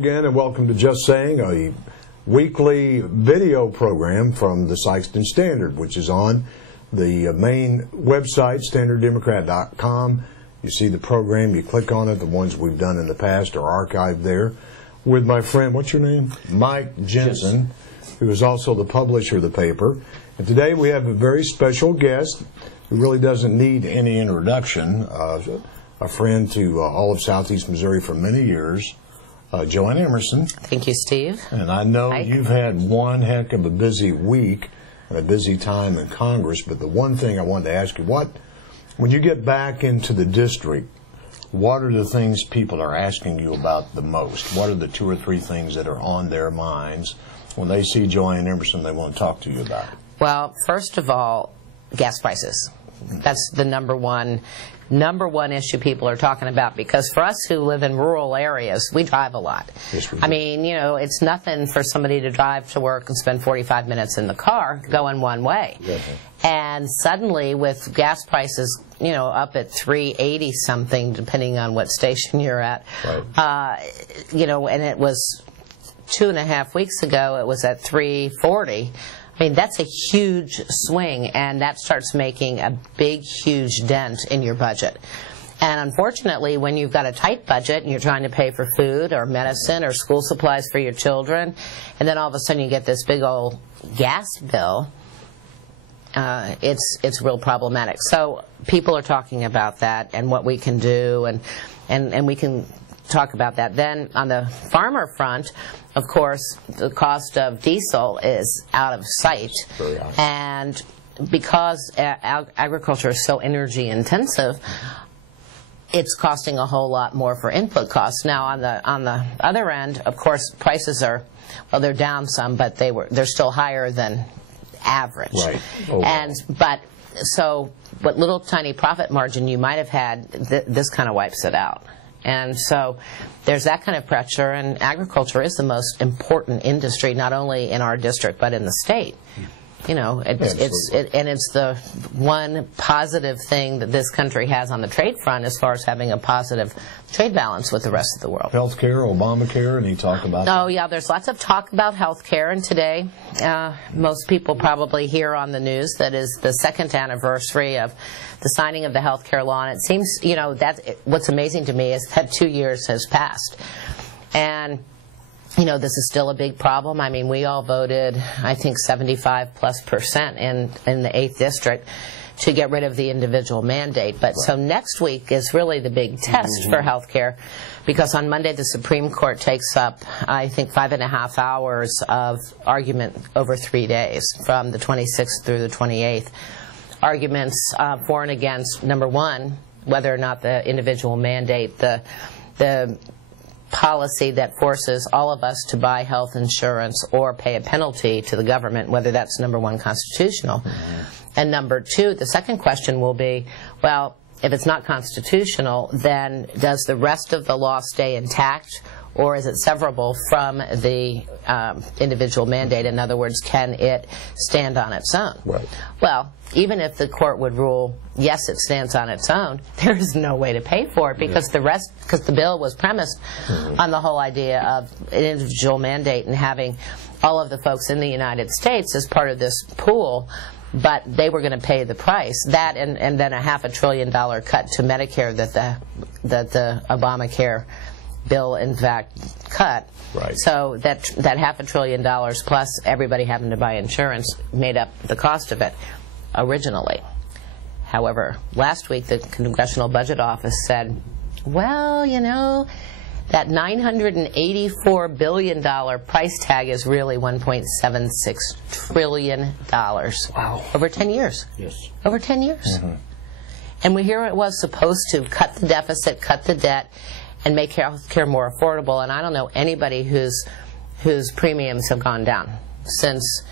again, and welcome to Just Saying, a weekly video program from the Sikeston Standard, which is on the main website, standarddemocrat.com. You see the program, you click on it. The ones we've done in the past are archived there. With my friend, what's your name? Mike Jensen, who is also the publisher of the paper. And today we have a very special guest who really doesn't need any introduction. A friend to all of Southeast Missouri for many years, Joanne Emerson. Thank you, Steve. And I know you've had one heck of a busy week and a busy time in Congress, but the one thing I wanted to ask you, when you get back into the district, what are the things people are asking you about the most? What are the 2 or 3 things that are on their minds when they see Joanne Emerson they want to talk to you about? Well, first of all, gas prices. That's the number one issue people are talking about, because for us who live in rural areas, we drive a lot. Yes, I mean, you know, it's nothing for somebody to drive to work and spend 45 minutes in the car going one way. Yes. And suddenly, with gas prices, you know, up at $3.80 something, depending on what station you're at, right. You know, and it was 2.5 weeks ago, it was at $3.40. I mean, that's a huge swing, and that starts making a big, huge dent in your budget. And unfortunately, when you've got a tight budget and you're trying to pay for food or medicine or school supplies for your children, and then all of a sudden you get this big old gas bill, it's real problematic. So people are talking about that and what we can do, and we can talk about that. Then on the farmer front, of course, the cost of diesel is out of sight, and because agriculture is so energy intensive, it's costing a whole lot more for input costs. Now on the other end, of course, prices are, well, they're down some, but they're still higher than average. Right. Oh, So what little tiny profit margin you might have had, this kind of wipes it out. And so there's that kind of pressure, and agriculture is the most important industry, not only in our district but in the state. You know, it's the one positive thing that this country has on the trade front as far as having a positive trade balance with the rest of the world. Healthcare, Obamacare, any talk about that? Oh, yeah, there's lots of talk about healthcare, and today most people probably hear on the news that is the 2nd anniversary of the signing of the healthcare law, and it seems, you know, what's amazing to me is that 2 years has passed. And you know, this is still a big problem. I mean, we all voted, I think, 75+% in the 8th district to get rid of the individual mandate. But so next week is really the big test for health care, because on Monday the Supreme Court takes up, I think, 5.5 hours of argument over 3 days, from the 26th through the 28th. Arguments for and against, number one, whether or not the individual mandate, the policy that forces all of us to buy health insurance or pay a penalty to the government, whether that's, number one, constitutional. And number two, the second question will be, well, if it's not constitutional, then does the rest of the law stay intact, or is it severable from the individual mandate? In other words, can it stand on its own? Right. Well, even if the court would rule, yes, it stands on its own, there is no way to pay for it, because the bill was premised on the whole idea of an individual mandate and having all of the folks in the United States as part of this pool, but they were going to pay the price. That and then a $500 billion cut to Medicare that the Obamacare bill in fact cut. Right. So that $500 billion plus everybody having to buy insurance made up the cost of it originally. However, last week the Congressional Budget Office said, well, you know, that $984 billion price tag is really $1.76 trillion. Wow. Over 10 years. Yes. Over 10 years. And we hear it was supposed to cut the deficit, cut the debt, and make health care more affordable. And I don't know anybody whose premiums have gone down since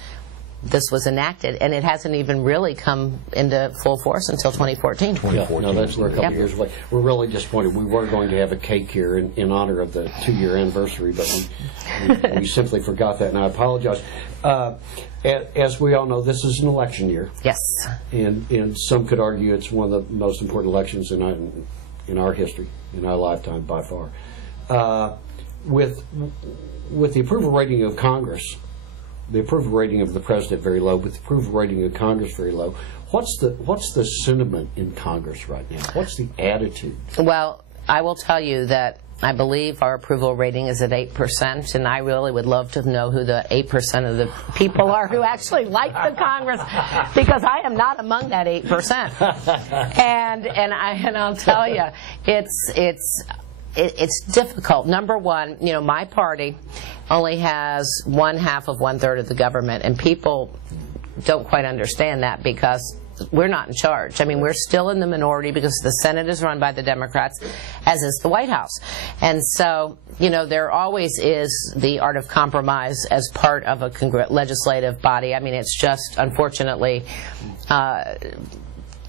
this was enacted, and it hasn't even really come into full force until 2014. Yeah, no, that's we're a couple years away. We're really disappointed. We were going to have a cake here in honor of the 2-year anniversary, but we simply forgot that, and I apologize. As we all know, this is an election year. Yes. And some could argue it's one of the most important elections in our history, in our lifetime, by far. with the approval rating of Congress, the approval rating of the president very low, but the approval rating of Congress very low, what's the sentiment in Congress right now? What's the attitude? Well, I will tell you that I believe our approval rating is at 8%, and I really would love to know who the 8% of the people are who actually like the Congress, because I am not among that 8%. And I'll tell you, it's difficult. Number one, you know, my party only has 1/2 of 1/3 of the government, and people don't quite understand that because we're not in charge. I mean, we're still in the minority because the Senate is run by the Democrats, as is the White House. And so, you know, there always is the art of compromise as part of a legislative body. I mean, it's just, unfortunately, the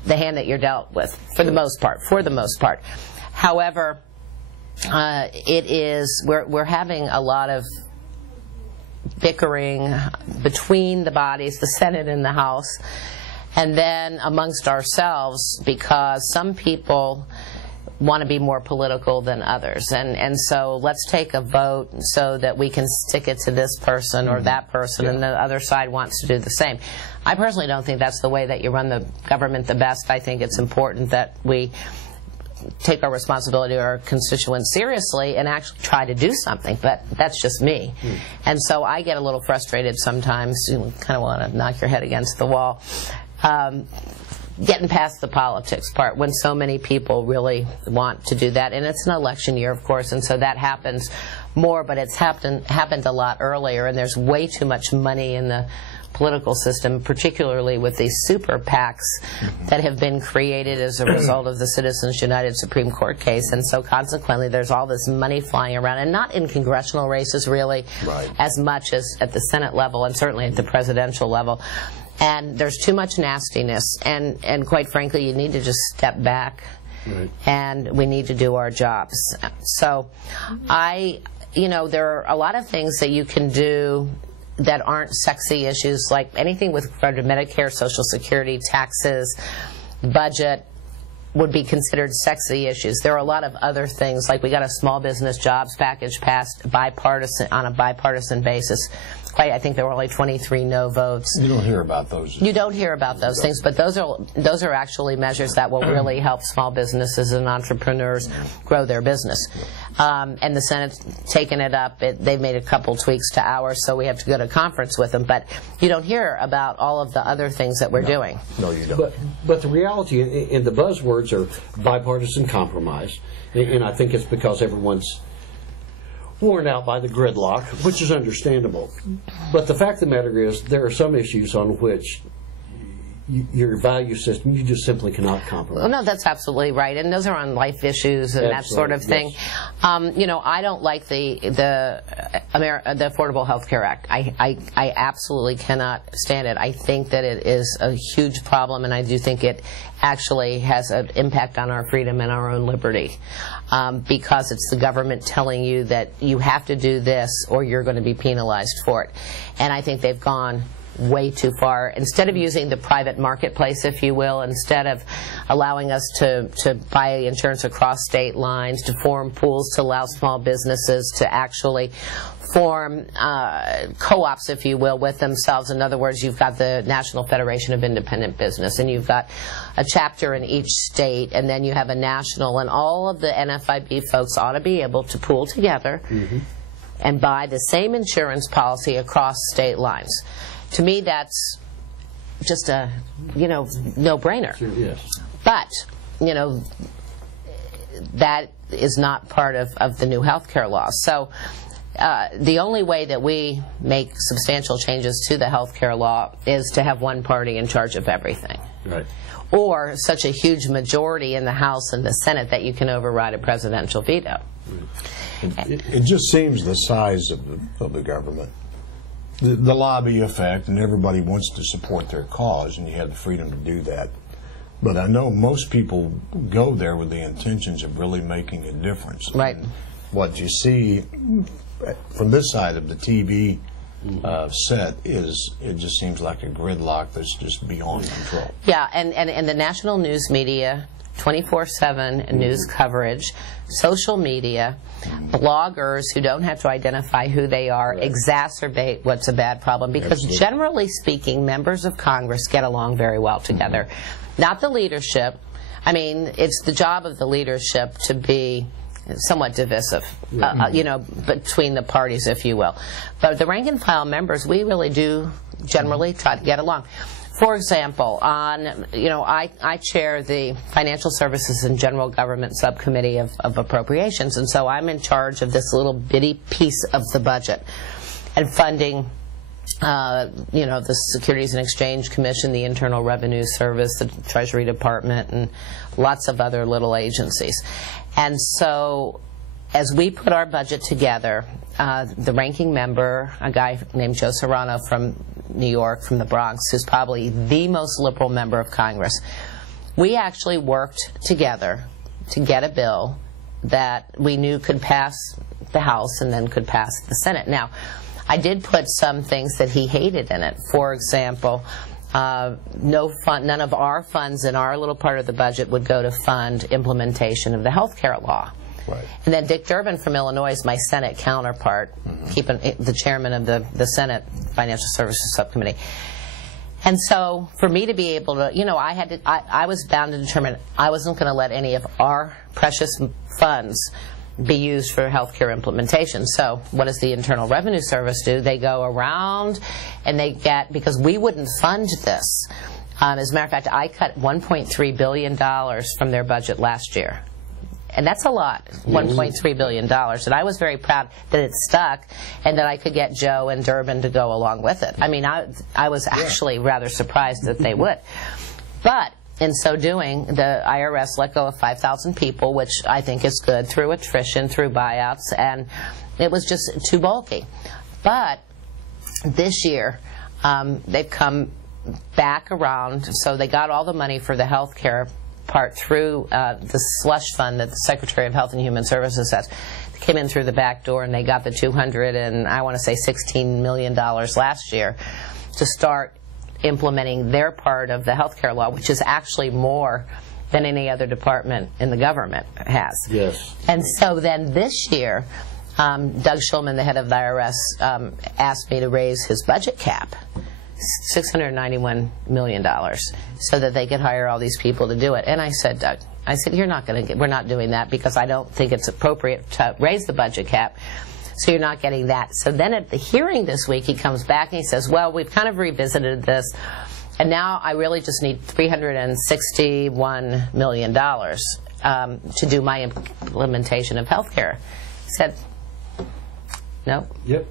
hand that you're dealt with, for the most part. However, we're having a lot of bickering between the bodies, the Senate and the House, and then amongst ourselves, because some people want to be more political than others. And so let's take a vote so that we can stick it to this person or that person, and the other side wants to do the same. I personally don't think that's the way that you run the government the best. I think it's important that we take our responsibility to our constituents seriously and actually try to do something, but that's just me. And so I get a little frustrated sometimes. You kind of want to knock your head against the wall. Getting past the politics part when so many people really want to do that. And it's an election year, of course, and so that happens more, but it's happened a lot earlier, and there's way too much money in the political system, particularly with these super PACs that have been created as a result of the Citizens United Supreme Court case. And so consequently, there's all this money flying around, and not in congressional races really, as much as at the Senate level and certainly at the presidential level. And there's too much nastiness, and quite frankly, you need to just step back, and we need to do our jobs. So you know, there are a lot of things that you can do that aren't sexy issues, like anything with regard to Medicare, Social Security, taxes, budget, would be considered sexy issues. There are a lot of other things, like we got a small business jobs package passed on a bipartisan basis. I think there were only 23 no votes. You don't hear about those. You don't hear about those things, but those are actually measures that will really help small businesses and entrepreneurs grow their business. And the Senate's taken it up. They've made a couple tweaks to ours, so we have to go to conference with them. But you don't hear about all of the other things that we're doing. No, you don't. But the reality, and the buzzwords are bipartisan compromise, and I think it's because everyone's worn out by the gridlock, which is understandable. But the fact of the matter is, there are some issues on which your value system, you just simply cannot compromise. Well, no, that's absolutely right, and those are on life issues and that sort of thing. Yes. You know, I don't like the Affordable Health Care Act. I absolutely cannot stand it. I think that it is a huge problem, and I do think it actually has an impact on our freedom and our own liberty, because it's the government telling you that you have to do this or you're going to be penalized for it. And I think they've gone way too far. Instead of using the private marketplace, if you will, instead of allowing us to buy insurance across state lines, to form pools to allow small businesses to actually form co-ops, if you will, with themselves. In other words, you've got the National Federation of Independent Business, and you've got a chapter in each state, and then you have a national, and all of the NFIB folks ought to be able to pool together and buy the same insurance policy across state lines. To me, that's just a, no-brainer. Sure, yes. But, that is not part of the new health care law. So the only way that we make substantial changes to the health care law is to have one party in charge of everything. Right. Or such a huge majority in the House and the Senate that you can override a presidential veto. It just seems the size of the government. The lobby effect, and everybody wants to support their cause, and you have the freedom to do that. But I know most people go there with the intentions of really making a difference. Right. And what you see from this side of the TV set is, it just seems like a gridlock that's just beyond control. Yeah, and the national news media 24/7 news coverage, social media, bloggers who don't have to identify who they are exacerbate what's a bad problem, because generally speaking, members of Congress get along very well together. Not the leadership. I mean, it's the job of the leadership to be somewhat divisive, you know, between the parties, if you will. But the rank and file members, we really do generally try to get along. For example, I chair the Financial Services and General Government Subcommittee of Appropriations, and so I'm in charge of this little bitty piece of the budget and funding, the Securities and Exchange Commission, the Internal Revenue Service, the Treasury Department, and lots of other little agencies. And so as we put our budget together, the ranking member, a guy named Joe Serrano from New York, from the Bronx, who's probably the most liberal member of Congress, we actually worked together to get a bill that we knew could pass the House and then could pass the Senate. Now, I did put some things that he hated in it. For example, none of our funds in our little part of the budget would go to fund implementation of the health care law. Right. And then Dick Durbin from Illinois is my Senate counterpart, keeping the chairman of the Senate Financial Services Subcommittee. And so for me to be able to, I was bound to determine I wasn't going to let any of our precious funds be used for health care implementation. So what does the Internal Revenue Service do? They go around and they get, because we wouldn't fund this. As a matter of fact, I cut $1.3 billion from their budget last year. And that's a lot, $1.3 billion. And I was very proud that it stuck and that I could get Joe and Durbin to go along with it. I mean, I was actually rather surprised that they would. But in so doing, the IRS let go of 5,000 people, which I think is good, through attrition, through buyouts, and it was just too bulky. But this year, they've come back around, so they got all the money for the health care part through the slush fund that the Secretary of Health and Human Services has. They came in through the back door and they got the $16 million last year to start implementing their part of the health care law, which is actually more than any other department in the government has. Yes. And so then this year, Doug Shulman, the head of the IRS, asked me to raise his budget cap, $691 million, so that they could hire all these people to do it. And I said, Doug, we're not doing that because I don't think it's appropriate to raise the budget cap, so you're not getting that. So then at the hearing this week, he comes back and he says, well, we've kind of revisited this, and now I really just need $361 million to do my implementation of health care. I said, no. Yep.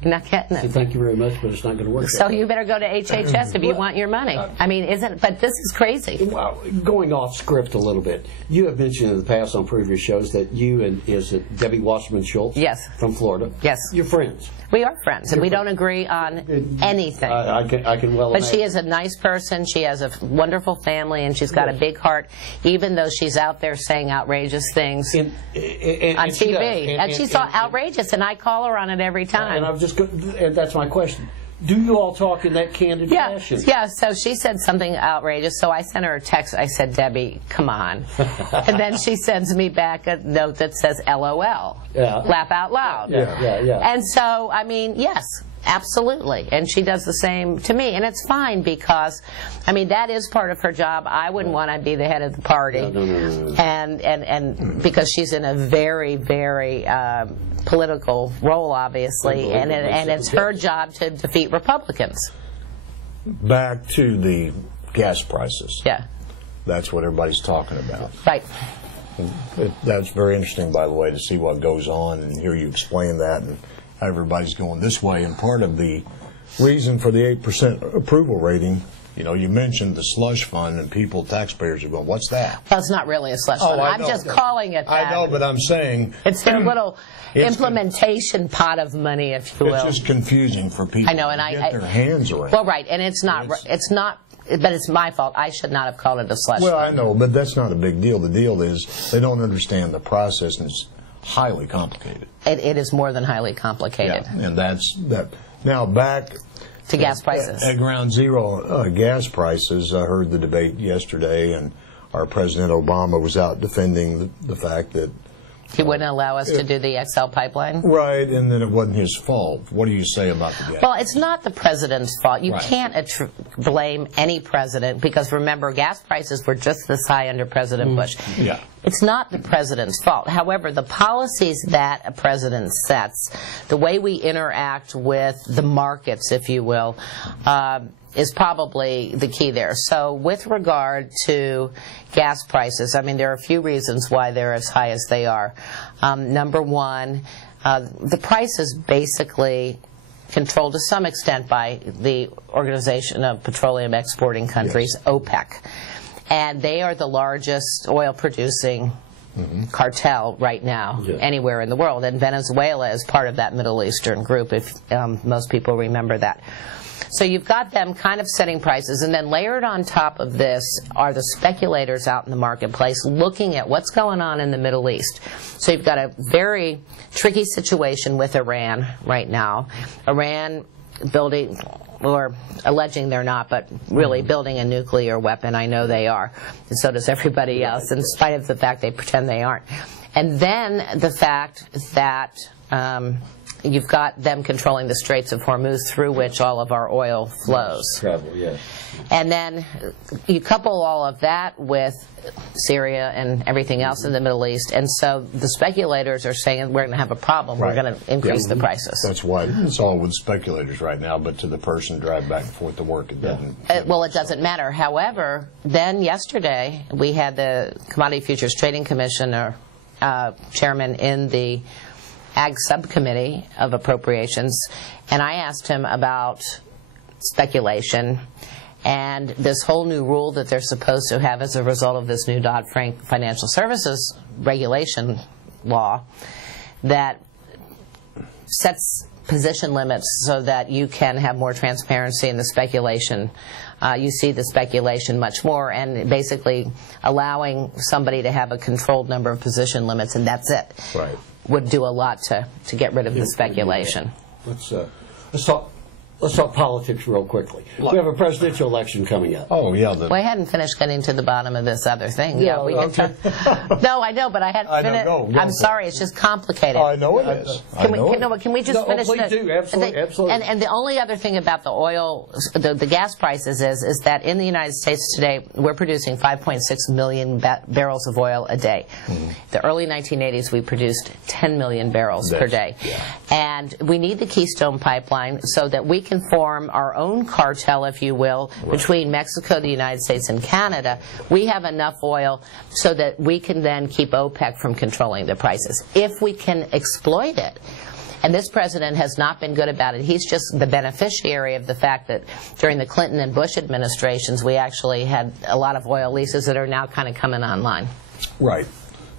You're not getting it. Thank you very much, but it's not going to work. So you better go to HHS if you want your money. I mean, but this is crazy. Well, going off script a little bit, you have mentioned in the past on previous shows that you and, is it Debbie Wasserman Schultz? Yes. From Florida? Yes. You're friends. We are friends, and we don't agree on anything. I can well imagine. But she is a nice person, she has a wonderful family, and she's got a big heart, even though she's out there saying outrageous things on TV. And she's outrageous, and I call her on it every time. And that's my question. Do you all talk in that candid fashion? Yeah, so she said something outrageous, so I sent her a text. I said, Debbie, come on. And then she sends me back a note that says, LOL, laugh out loud. Yeah. And so, I mean, yes, absolutely. And she does the same to me. And it's fine because, I mean, that is part of her job. I wouldn't want to be the head of the party. No. And because she's in a very, very political role, obviously, and it's her job to defeat Republicans. Back to the gas prices. Yeah. That's what everybody's talking about. Right. That's very interesting, by the way, to see what goes on and hear you explain that and how everybody's going this way. And part of the reason for the 8% approval rating, you mentioned the slush fund, and taxpayers are going, what's that? Well, it's not really a slush fund. I'm just calling it that. I know, but I'm saying it's their little implementation pot of money, if you will. It's just confusing for people to get their hands around. Well, right, and it's not, but it's my fault. I should not have called it a slush fund. Well, I know, but that's not a big deal. The deal is they don't understand the process, and it's highly complicated. It is more than highly complicated. Yeah, and that's that. Now back to gas prices. At ground zero gas prices, I heard the debate yesterday, and our President Obama was out defending the fact that He wouldn't allow us to do the XL pipeline? right, and then it wasn't his fault. What do you say about the gas? Well, it's not the president's fault. You Right. can't blame any president because, remember, gas prices were just this high under President Bush. Yeah. It's not the president's fault. However, the policies that a president sets, the way we interact with the markets, if you will, is probably the key there. So with regard to gas prices, I mean, there are a few reasons why they're as high as they are. Number one, the price is basically controlled to some extent by the Organization of Petroleum Exporting Countries, OPEC. And they are the largest oil-producing cartel right now anywhere in the world. And Venezuela is part of that Middle Eastern group, if most people remember that. So you've got them kind of setting prices, and then layered on top of this are the speculators out in the marketplace looking at what's going on in the Middle East. So you've got a very tricky situation with Iran right now. Iran building, or alleging they're not, but really building a nuclear weapon. I know they are, and so does everybody else, in spite of the fact they pretend they aren't. And then the fact that you've got them controlling the Straits of Hormuz, through which all of our oil flows. Travel, yes. And then you couple all of that with Syria and everything else in the Middle East, and so the speculators are saying we're going to have a problem. Right. We're going to increase the prices. That's why it's all with speculators right now, but to the person driving back and forth to work, it doesn't. Well, it doesn't matter. However, then yesterday we had the Commodity Futures Trading Commission chairman in the Ag Subcommittee of Appropriations, and I asked him about speculation and this whole new rule that they're supposed to have as a result of this new Dodd-Frank Financial Services regulation law that sets position limits so that you can have more transparency in the speculation. You see the speculation much more, and basically allowing somebody to have a controlled number of position limits, and that's it. Right. Would do a lot to get rid of the speculation. Let's talk politics real quickly. We have a presidential election coming up. Oh, yeah. Well, I hadn't finished getting to the bottom of this other thing. Yeah, we okay. can No, I know, but I hadn't finished. Go I'm sorry, it's just complicated. I know it is. Can we just finish please do. Absolutely. And the only other thing about the oil, the gas prices is that in the United States today, we're producing 5.6 million barrels of oil a day. The early 1980s, we produced 10 million barrels per day. Yeah. And we need the Keystone Pipeline so that we can form our own cartel, if you will, between Mexico, the United States, and Canada. We have enough oil so that we can then keep OPEC from controlling the prices, if we can exploit it. And this president has not been good about it. He's just the beneficiary of the fact that during the Clinton and Bush administrations, we actually had a lot of oil leases that are now kind of coming online. Right.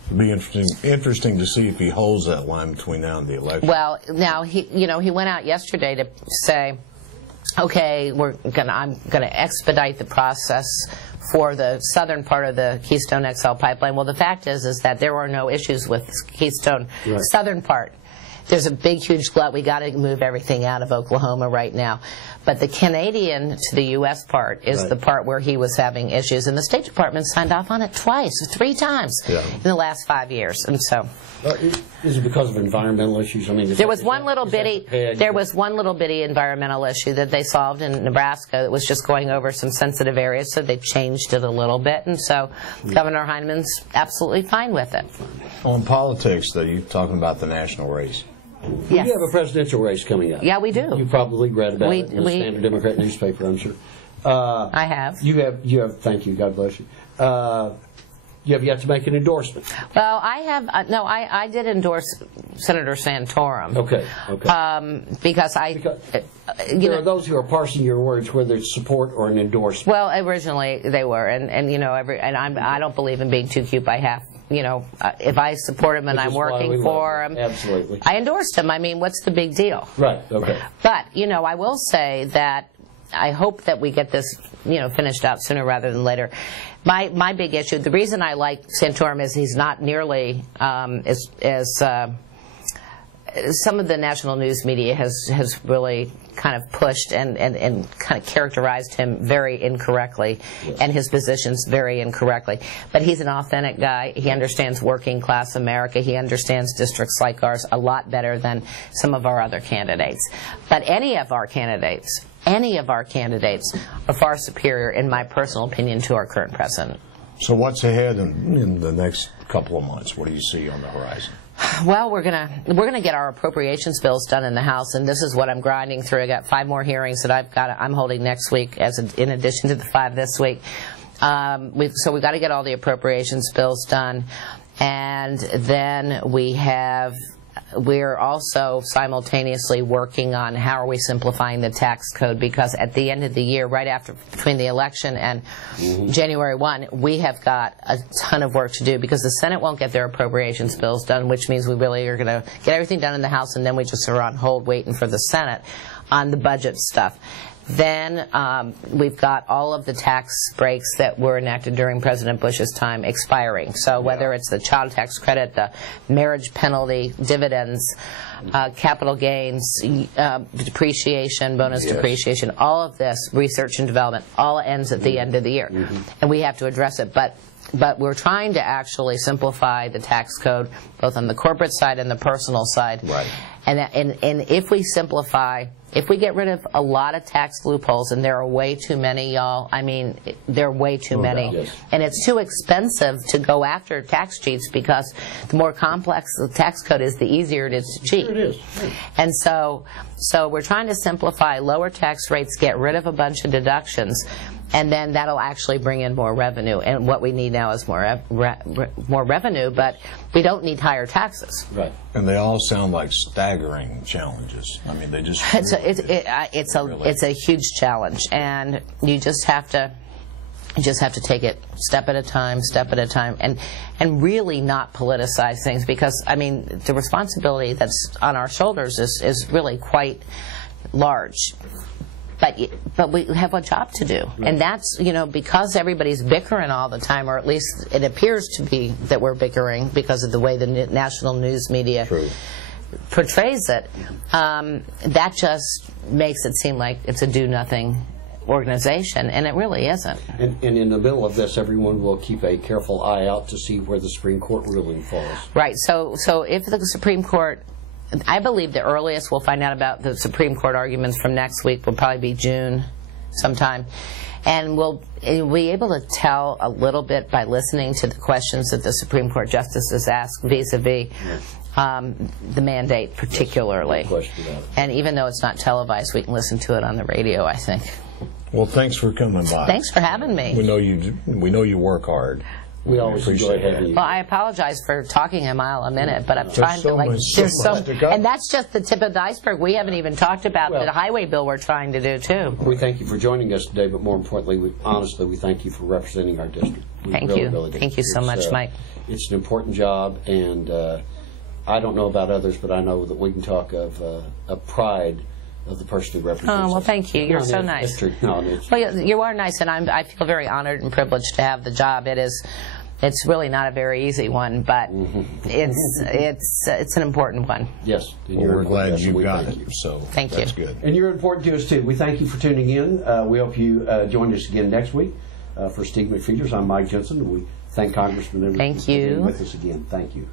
It'll be interesting to see if he holds that line between now and the election. Well, now he went out yesterday to say, okay, I'm going to expedite the process for the southern part of the Keystone XL pipeline. Well, the fact is that there were no issues with Keystone southern part. There's a big, huge glut. We got to move everything out of Oklahoma right now. But the Canadian to the U.S. part is the part where he was having issues, and the State Department signed off on it twice or 3 times in the last 5 years. And so, is it because of environmental issues? I mean, there was one little bitty environmental issue that they solved in Nebraska that was just going over some sensitive areas, so they changed it a little bit, and so Governor Heineman's absolutely fine with it. On politics, though, you're talking about the national race. Yes. You have a presidential race coming up. Yeah, we do. You probably read about it in the Standard Democrat newspaper, I'm sure. I have. You have. Thank you. God bless you. You have yet to make an endorsement. Well, I have. No, I did endorse Senator Santorum. Okay. Because there are those who are parsing your words, whether it's support or an endorsement. Well, originally they were, and I don't believe in being too cute by half. If I support him and I'm working for him, absolutely, I endorsed him. I mean, what's the big deal? Right. Okay. But I will say that I hope that we get this, finished out sooner rather than later. My big issue, the reason I like Santorum is he's not nearly as some of the national news media has really kind of pushed and kind of characterized him very incorrectly, and his positions very incorrectly. But he's an authentic guy. He understands working class America. He understands districts like ours a lot better than some of our other candidates. But any of our candidates are far superior, in my personal opinion, to our current president. So what's ahead in the next couple of months? What do you see on the horizon? Well, we're gonna get our appropriations bills done in the House, and this is what I'm grinding through. I got 5 more hearings that I'm holding next week, in addition to the 5 this week. So we've got to get all the appropriations bills done, and then we're also simultaneously working on how are we simplifying the tax code, because at the end of the year, right after, between the election and January 1, we have got a ton of work to do, because the Senate won't get their appropriations bills done, which means we really are going to get everything done in the House, and then we just are on hold waiting for the Senate on the budget stuff. Then we've got all of the tax breaks that were enacted during President Bush's time expiring. So whether it's the child tax credit, the marriage penalty, dividends, capital gains, depreciation, bonus depreciation, all of this, research and development, all ends at the end of the year. And we have to address it. But we're trying to actually simplify the tax code, both on the corporate side and the personal side. Right. And if we simplify, if we get rid of a lot of tax loopholes, and there are way too many, y'all, I mean, there are way too many. Yes. And it's too expensive to go after tax cheats, because the more complex the tax code is, the easier it is to cheat. Sure it is. Sure. And so we're trying to simplify, lower tax rates, get rid of a bunch of deductions, and then that'll actually bring in more revenue. And what we need now is more revenue, but we don't need higher taxes. Right. And they all sound like staggering challenges. I mean, they just it's a huge challenge, and you just have to take it step at a time, and really not politicize things, because I mean the responsibility that's on our shoulders is really quite large. But we have a job to do, and that's, you know, because everybody's bickering all the time, or at least it appears to be that we're bickering because of the way the national news media portrays it. That just makes it seem like it's a do-nothing organization, and it really isn't. And in the middle of this, everyone will keep a careful eye out to see where the Supreme Court ruling falls. Right. So if the Supreme Court, I believe the earliest we'll find out about the Supreme Court arguments from next week will probably be June sometime. And we'll be able to tell a little bit by listening to the questions that the Supreme Court justices ask vis-a-vis the mandate particularly. No question about it. And even though it's not televised, we can listen to it on the radio, I think. Well, thanks for coming by. Thanks for having me. We know you work hard. We always enjoy having you. Well, I apologize for talking a mile a minute, but I'm trying so to, like, much to go. and that's just the tip of the iceberg. We haven't even talked about the highway bill we're trying to do, too. We thank you for joining us today, but more importantly, we thank you for representing our district. Thank you. Thank you so much, Mike. It's an important job, and I don't know about others, but I know that we can talk of pride of the person who represents us. Oh, well, thank you. You're so nice. It's true. No, it's well, you are nice, and I feel very honored and privileged to have the job. It's really not a very easy one, but it's an important one. Yes. Well, we're glad you got it. So thank that's you. Good. And you're important to us too. We thank you for tuning in. We hope you join us again next week. For Steve McFeeters, I'm Mike Jensen. We thank Congressman Everett for being with us again. Thank you.